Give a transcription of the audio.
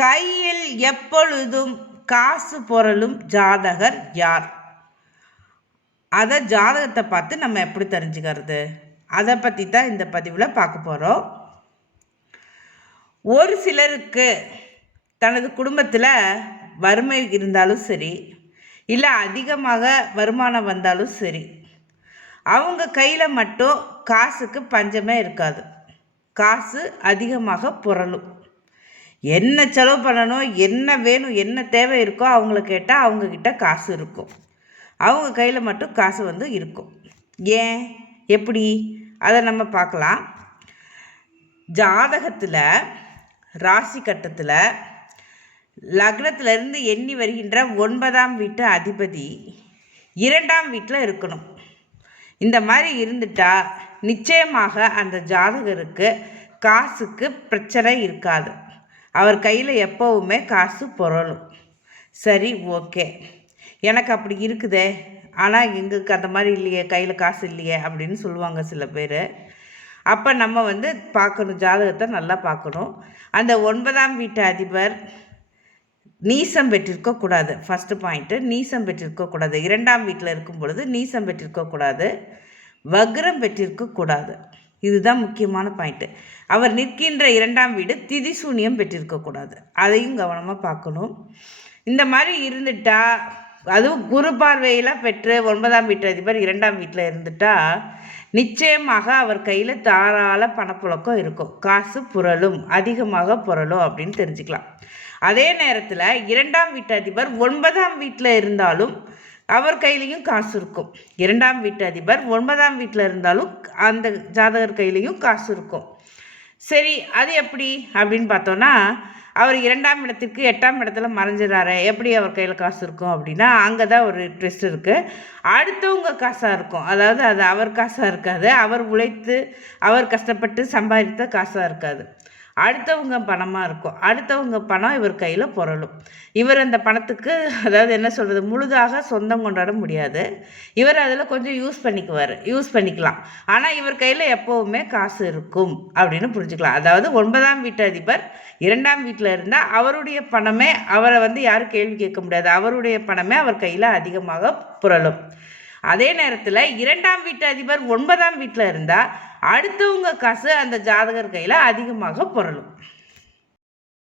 கையில் எப்பொழுதும் காசு பொருளும் ஜாதகர் யார்? அதை ஜாதகத்தை பார்த்து நம்ம எப்படி தெரிஞ்சுக்கிறது? அதை பற்றி தான் இந்த பதிவில் பார்க்க போகிறோம். ஒரு சிலருக்கு தனது குடும்பத்தில் வறுமை இருந்தாலும் சரி, இல்லை அதிகமாக வருமானம் வந்தாலும் சரி, அவங்க கையில் மட்டும் காசுக்கு பஞ்சமே இருக்காது. காசு அதிகமாக புரளும். என்ன செலவு பண்ணணும், என்ன வேணும், என்ன தேவை இருக்கோ அவங்கள கேட்டால் அவங்கக்கிட்ட காசு இருக்கும். அவங்க கையில் மட்டும் காசு இருக்கும். ஏன், எப்படி, அதை நம்ம பார்க்கலாம். ஜாதகத்தில் ராசி கட்டத்தில் லக்னத்திலிருந்து எண்ணி வருகின்ற 9ஆம் வீட்டு அதிபதி 2ஆம் வீட்டில் இருக்கணும். இந்த மாதிரி இருந்துட்டால் நிச்சயமாக அந்த ஜாதகருக்கு காசுக்கு பிரச்சனை இருக்காது. அவர் கையில் எப்போவுமே காசு புரளும். சரி, ஓகே, எனக்கு அப்படி இருக்குதே, ஆனால் எங்களுக்கு அந்த மாதிரி இல்லையே, கையில் காசு இல்லையே அப்படின்னு சொல்லுவாங்க சில பேர். அப்போ நம்ம பார்க்கணும், ஜாதகத்தை நல்லா பார்க்கணும். அந்த 9ஆம் வீட்டு அதிபர் நீசம் பெற்றிருக்கக்கூடாது. ஃபஸ்ட்டு பாயிண்ட்டு, நீசம் பெற்றிருக்கக்கூடாது. 2ஆம் வீட்டில் இருக்கும் பொழுது நீசம் பெற்றிருக்கக்கூடாது, வக்ரம் பெற்றிருக்கக்கூடாது. இதுதான் முக்கியமான பாயிண்ட்டு. அவர் நிற்கின்ற 2ஆம் வீடு திதிசூனியம் பெற்றிருக்கக்கூடாது. அதையும் கவனமாக பார்க்கணும். இந்த மாதிரி இருந்துட்டா, அதுவும் குரு பார்வையெல்லாம் பெற்று 9ஆம் வீட்டு அதிபர் 2ஆம் வீட்டில் இருந்துட்டால் நிச்சயமாக அவர் கையில் தாராள பணப்புழக்கம் இருக்கும். காசு புரளும், அதிகமாக புரளும் அப்படின்னு தெரிஞ்சுக்கலாம். அதே நேரத்தில் 2ஆம் வீட்டு அதிபர் 9ஆம் வீட்டில் இருந்தாலும் அவர் கையிலையும் காசு இருக்கும். 2ஆம் வீட்டு அதிபர் 9ஆம் வீட்டில் இருந்தாலும் அந்த ஜாதகர் கையிலையும் காசு இருக்கும். சரி, அது எப்படி அப்படின்னு பார்த்தோன்னா, அவர் 2ஆம் இடத்துக்கு 8ஆம் இடத்துல மறைஞ்சிடறாரு. எப்படி அவர் கையில் காசு இருக்கும் அப்படின்னா, அங்கே தான் ஒரு ட்விஸ்ட் இருக்குது. அடுத்தவங்க காசாக இருக்கும். அதாவது அது அவர் காசாக இருக்காது, அவர் உழைத்து அவர் கஷ்டப்பட்டு சம்பாதித்த காசாக இருக்காது, அடுத்தவங்க பணமாக இருக்கும். அடுத்தவங்க பணம் இவர் கையில் புரளும். இவர் அந்த பணத்துக்கு, அதாவது என்ன சொல்கிறது, முழுதாக சொந்தம் கொண்டாட முடியாது. இவர் அதில் கொஞ்சம் யூஸ் பண்ணிக்கலாம். ஆனால் இவர் கையில் எப்போவுமே காசு இருக்கும் அப்படின்னு புரிஞ்சுக்கலாம். அதாவது 9ஆம் வீட்டு அதிபர் 2ஆம் வீட்டில் இருந்தால் அவருடைய பணமே, அவரை யாரும் கேள்வி கேட்க முடியாது. அவருடைய பணமே அவர் கையில் அதிகமாக புரளும். அதே நேரத்தில் 2ஆம் வீட்டு அதிபர் 9ஆம் வீட்டில் இருந்தால் அடுத்தவங்க காசு அந்த ஜாதகர் கையில் அதிகமாக புரளும்.